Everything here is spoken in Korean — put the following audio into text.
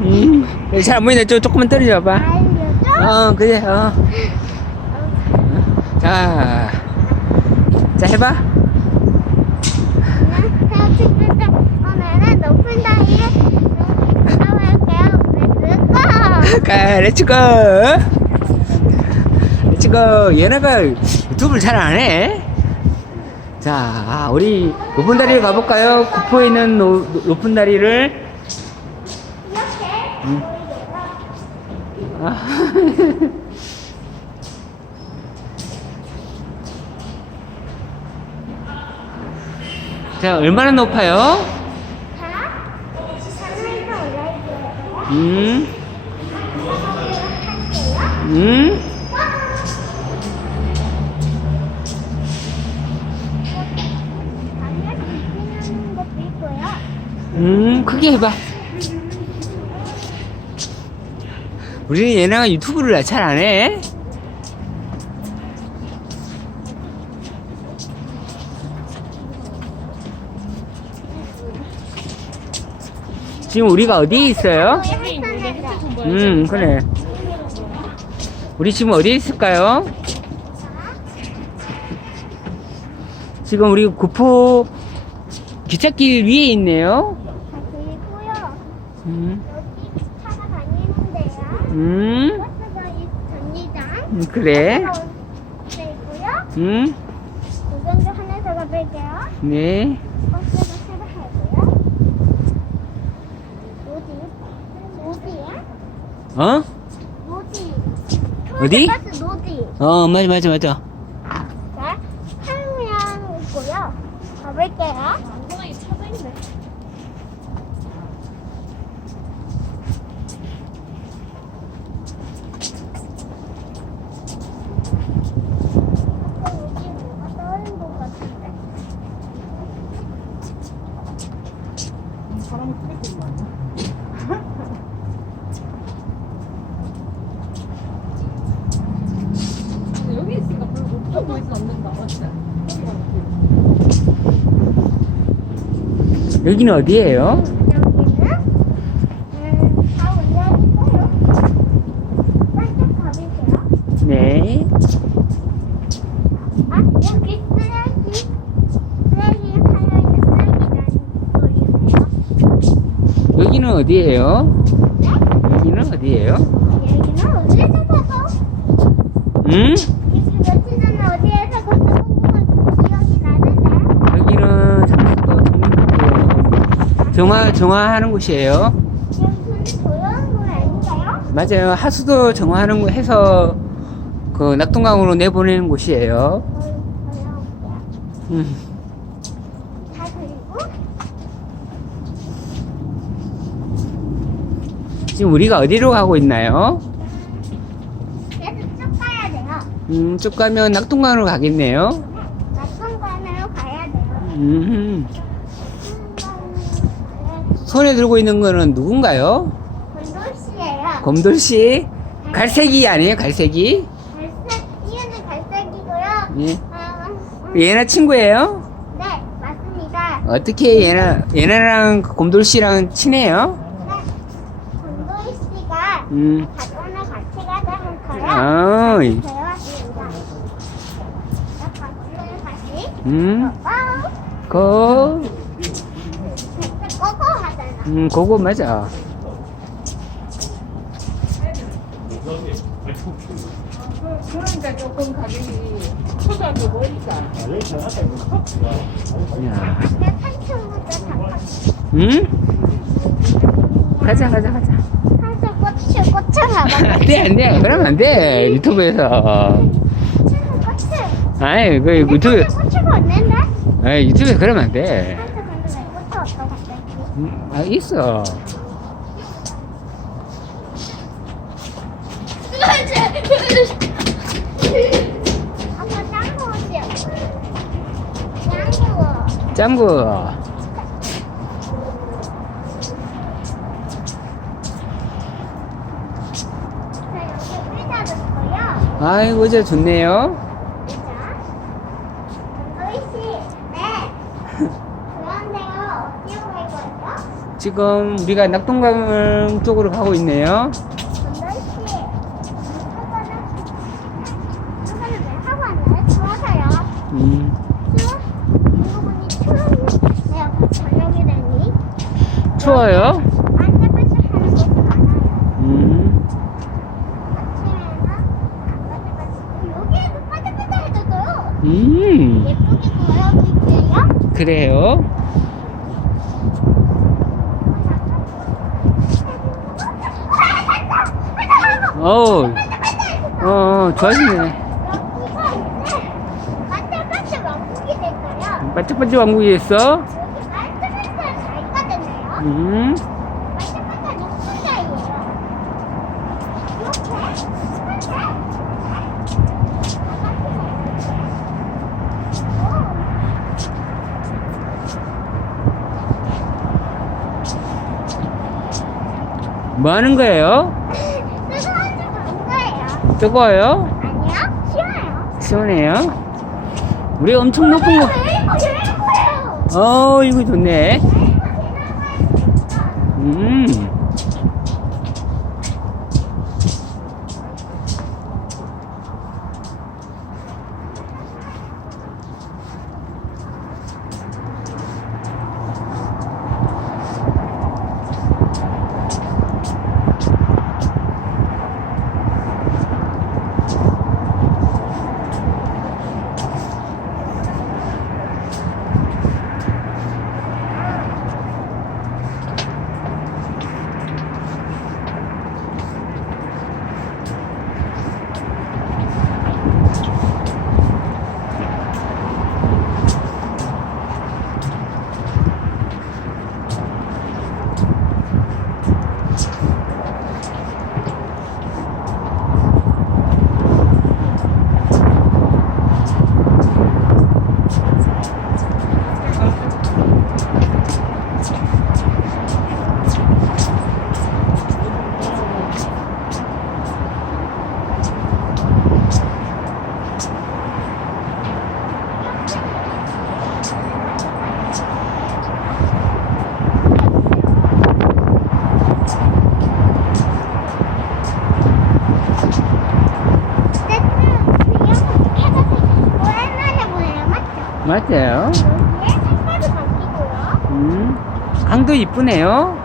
음, 잘안 보이네. 좀, 조금만 떨어져 봐. 알려줘? 어, 그래, 어. 자, 자, 해봐. 친구들. 오늘은 높은 다리에 가볼게요. 렛츠고! 가, 렛츠고! 렛츠고! 얘네가 유튜브를 잘 안 해. 자, 우리 높은 다리를 가볼까요? 구포에 있는 노, 높은 다리를. 아. 자, 얼마나 높아요? 음. 음. 음, 크게 해봐. 우리는 얘네가 유튜브를 잘 안 해. 지금 우리가 어디에 있어요? 음, 그래. 우리 지금 어디에 있을까요? 지금 우리 구포 기찻길 위에 있네요. 자, 그리고요. 음, 여기 차가 다니는데요. 음. 음, 그래. 음. 네. 어? 노디. 어디? 노디. 어, 맞아, 맞아, 맞아. 자, 한양 있고요. 가볼게요. 엉덩이 차도 있네. 여기 뭐가 떠오른 것 같은데. 사람 크게 많아. 근데 여기 있으니까 별로 높아 보이진 않는다. 맞지? 여기는 어디예요? 네. 아, 여기 어디예요? 네? 여기는 어디예요? 여기는 어디에서 음? 여기 며칠 전에 어디에서 가서 공부한 기억이 나는데 여기는 상수도 정화, 정화하는 곳이에요. 여기는 조용한 건 아닌가요? 맞아요. 하수도 정화하는 곳 해서 그 낙동강으로 내보내는 곳이에요. 어. 음. 그리고 지금 우리가 어디로 가고 있나요? 계속 쭉 가야 돼요. 음, 쭉 가면 낙동강으로 가겠네요. 낙동관으로 가야 돼요. 음. 손에 들고 있는 거는 누군가요? 건돌씨예요. 검돌씨? 갈색이 아니에요? 갈색이? 갈색, 이유는 갈색이고요. 예. 아, 음, 얘네 친구예요? 네, 맞습니다. 어떻게 얘네랑 그 곰돌씨랑 친해요? 네, 음. 오늘 같이 가자는 거요. 아, 이- 음. 어, 거, 꼬꼬 하잖아. 음, 그거 맞아. 그러니까 조금 가격이 초등학교 보니까. 야. 응? 가자, 가자, 가자. 살짝 꽃을 꽂혀나가. 안 돼, 안 돼. 그러면 안 돼. 유튜브에서. 꽃을. 아이, 그 유튜브, 꽃을 꽂는데? 아이, 유튜브에 그러면 안 돼. 살짝 근데 왜 꽃이 없어 갑자기? 음, 아, 있어. 짱구. 짱구. 아이고, 저 좋네요. 의자. 은도희 씨. 네. 그런데요 어디로 갈 거예요? 지금 우리가 낙동강 쪽으로 가고 있네요. 음, 추워? 추워요. 음. 음, 예쁘게. 그래요? 어우, 어, 어, 좋아지네. 반짝반짝 왕국이 됐어요. 반짝반짝 왕국이 됐어? 여기 반짝반짝 자리가 됐네요. 음. 뭐 하는 거예요? 뜨거운 줄 모른 거예요. 뜨거워요? 아니요, 쉬워요. 시원해요? 우리 엄청 높은 거. 이거 예뻐요. 어, 이거 좋네. 음. 오랜만에 보여요, 맞아요. 여기에 색깔도 바뀌고요. 음. 강도 이쁘네요.